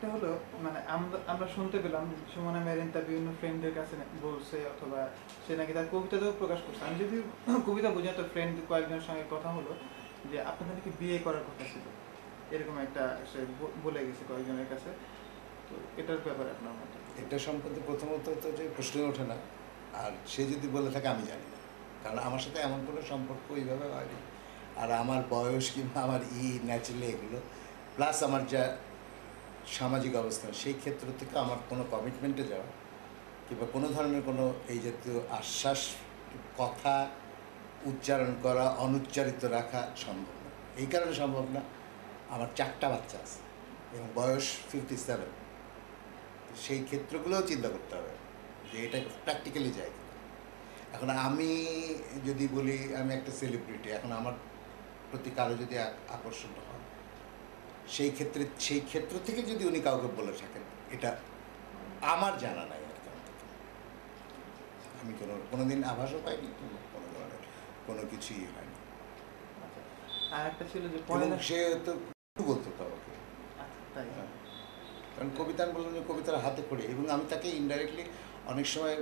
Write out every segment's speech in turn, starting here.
একটা হলো মানে আমরা শুনতে পেলাম সুমনা মেরিন তার বিভিন্ন ফ্রেন্ডদের কাছে বলছে অথবা সে নাকি তার কবিতাতেও প্রকাশ করছে। আমি যদি কবিতা বুঝি তো ফ্রেন্ড কয়েকজনের সঙ্গে কথা হলো যে আপনাদের নাকি বিয়ে করার কথা ছিল, এরকম একটা সে বলে গেছে কয়েকজনের কাছে। তো এটার ব্যাপারে আপনার মত? এটা সম্পর্কে প্রথমত তো যে প্রশ্নই ওঠে না, আর সে যদি বলে থাকে আমি জানি না, কারণ আমার সাথে এমন কোনো সম্পর্ক এইভাবে হয়নি। আর আমার বয়স কিংবা আমার ন্যাচারালি এগুলো প্লাস আমার যা সামাজিক অবস্থান, সেই ক্ষেত্র থেকে আমার কোনো কমিটমেন্টে যাওয়া কিংবা কোনো ধরনের কোনো এই জাতীয় আশ্বাস কথা উচ্চারণ করা অনুচ্চারিত রাখা সম্ভব না। এই কারণে সম্ভব না, আমার 4টা বাচ্চা আছে এবং বয়স 57। সেই ক্ষেত্রগুলোও চিন্তা করতে হবে যে এটা প্র্যাকটিক্যালি যায় কিনা। এখন আমি যদি বলি আমি একটা সেলিব্রিটি, এখন আমার প্রতি কারো যদি আকর্ষণ হয়, সেই ক্ষেত্র থেকে যদি উনি কাউকে বলে থাকেন, এটা আমার জানা নাই আর কি। আমি কোনো দিন আভাসও পাইনি, কোনো ধরনের কোনো কিছুই হয়নি। আর একটা ছিল যে সে তো বলতো তো আমাকে, কারণ কবিতা আমি বললাম যে কবিতার হাতে পড়ে, এবং আমি তাকে ইনডাইরেক্টলি অনেক সময়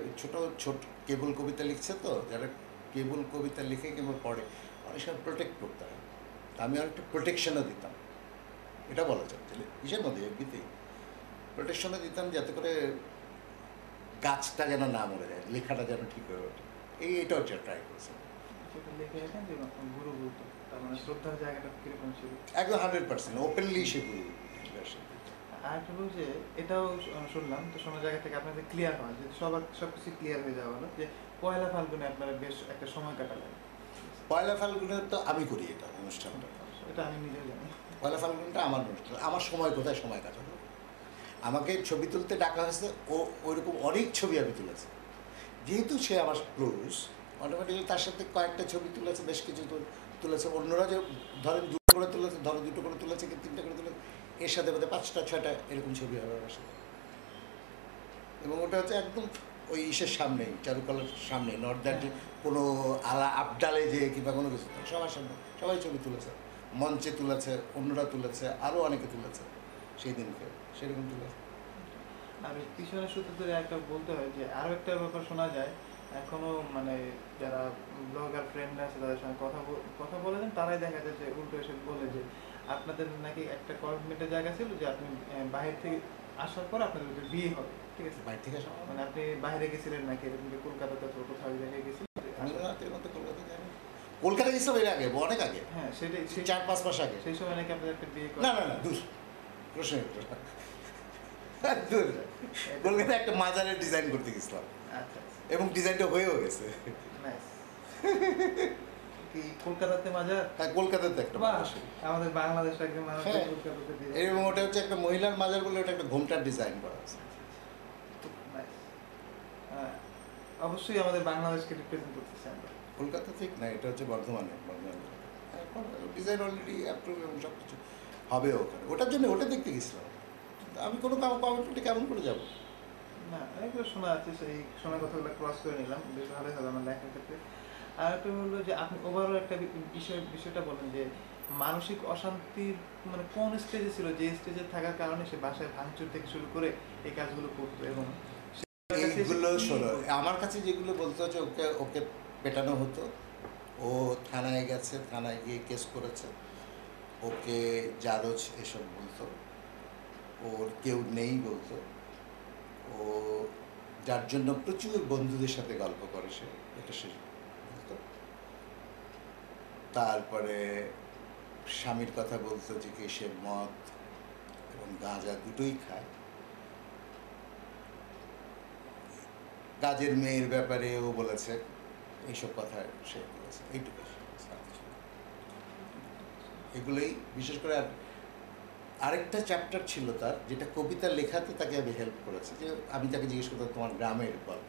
ছোট কেবল কবিতা লিখছে, তো যারা কেবল কবিতা লিখে কিংবা পড়ে অনেক সময় প্রোটেক্ট করতে হয়, তা আমি অনেকটা প্রোটেকশনও দিতাম। এটা বলা যায় কিসের মধ্যে এমনিতেই প্রোটেকশনও দিতাম, যাতে করে গাছটা যেন না মরে যায়, লেখাটা যেন ঠিক হয়ে ওঠে। এটা হচ্ছে ট্রাই করছে একদম 100% ওপেনলি সে গুরু। আরেকটা হলো যে এটাও শুনলাম তো শোনা জায়গা থেকে আপনাদের ক্লিয়ার হয় যে সবকিছু ক্লিয়ার হয়ে যাওয়া হলো যে পয়লা ফাল্গুনে আপনারা বেশ একটা সময় কাটালেন। পয়লা ফাল্গুনে তো আমি করি এটা অনুষ্ঠানটা, এটা আমি নিজেও জানি। পয়লা ফাল্গুনটা আমার অনুষ্ঠান, আমার সময় কোথায় সময় কাটালো। আমাকে ছবি তুলতে ডাকা হয়েছে, ওইরকম অনেক ছবি আমি তুলেছি, যেহেতু সে আমার ক্লোজ, অটোমেটিক্যালি তার সাথে কয়েকটা ছবি তুলেছে, বেশ কিছু তুলেছে। অন্যরা যে ধরেন 2টো করে তুলেছে, ধরো 2টো করে তুলেছে কি 3টা করে তুলেছে, এর সাথে বোধহয় 5টা 6টা এরকম ছবি হবে আমার সাথে। এবং ওটা হচ্ছে একদম ওই ইসের সামনেই, চারুকলার সামনে, নট দ্যাট যে কোনো আবডালে যে কিংবা কোনো কিছু, সবার সামনে সবাই ছবি তুলেছে, মঞ্চে তুলেছে, অন্যরা তুলেছে, আরও অনেকে তুলেছে সেই দিনকে, সেরকম তুলেছে। আর পিছনের সূত্র ধরে একটা বলতে হয় যে আরও একটা ব্যাপার শোনা যায়, এখনও মানে যারা ব্লগার ফ্রেন্ডরা আছে তাদের সঙ্গে কথা বলেছেন, তারাই দেখা যায় যে উল্টো এসে বলে যে আপনাদের নাকি একটা কমিটমেন্টের জায়গা ছিল যে আপনি বাহির থেকে আসার পর আপনাদের বিয়ে হবে, ঠিক আছে? বাইরে থেকে আসা মানে আপনি বাইরে গেছিলেন নাকি এরকম যে কলকাতাতে কোথাও জায়গায় গেছিলেন? কলকাতা গেছিলাম এর আগে, অনেক আগে, হ্যাঁ সেটাই, 4-5 মাস আগে। সেই সময় নাকি আপনাদের একটা বিয়ে না দূর প্রশ্ন, কলকাতায় একটা মাজারের ডিজাইন করতে গেছিলাম, এবং ডিজাইনটা হয়েও গেছে। কলকাতাতে মাজার? হ্যাঁ, কলকাতাতে একটা আমাদের বাংলাদেশে একজন মানুষ কলকাতাতে, এবং ওটা হচ্ছে একটা মহিলার মাজার বলে, ওটা একটা ঘোমটার ডিজাইন করা আছে। অবশ্যই আমাদের বাংলাদেশকে রিপ্রেজেন্ট করতেছি আমরা। কলকাতা ঠিক না, এটা হচ্ছে বর্ধমানে। ডিজাইন অলরেডি অ্যাপ্রুভ এবং সব কিছু হবে ওখানে, ওটার জন্য ওটা দেখতে গেছিলাম। আমি কোনো কমিটমেন্টে কেমন করে যাবো? না, অনেকগুলো শোনা আছে, সেই শোনা কথাগুলো ক্রস করে নিলাম, বেশ ভালোই হবে আমার লেখার ক্ষেত্রে। আর একটা হলো যে আপনি ওভারঅল একটা বিষয়টা বলেন যে মানসিক অশান্তির মানে কোন স্টেজে ছিল, যে স্টেজে থাকার কারণে সে বাসায় ভাঙচুর থেকে শুরু করে এই কাজগুলো করতো, এবং এইগুলো শোনো, আমার কাছে যেগুলো বলতে হচ্ছে, ওকে পেটানো হতো, ও থানায় গেছে, থানায় গিয়ে কেস করেছে, ওকে জারজ এসব বলতো, ওর কেউ নেই বলতো, ও যার জন্য প্রচুর বন্ধুদের সাথে গল্প করে সে, এটা সে বলতো। তারপরে স্বামীর কথা বলতো যে কি সে মদ এবং গাঁজা দুটোই খায়। কাজের মেয়ের ব্যাপারে ও বলেছে, এইসব কথা সে বলেছে, এইটুকু। এগুলোই বিশেষ করে। আরেকটা চ্যাপ্টার ছিল তার, যেটা কবিতা লেখাতে তাকে আমি হেল্প করেছি, যে আমি তাকে জিজ্ঞেস করতাম তোমার গ্রামের গল্প।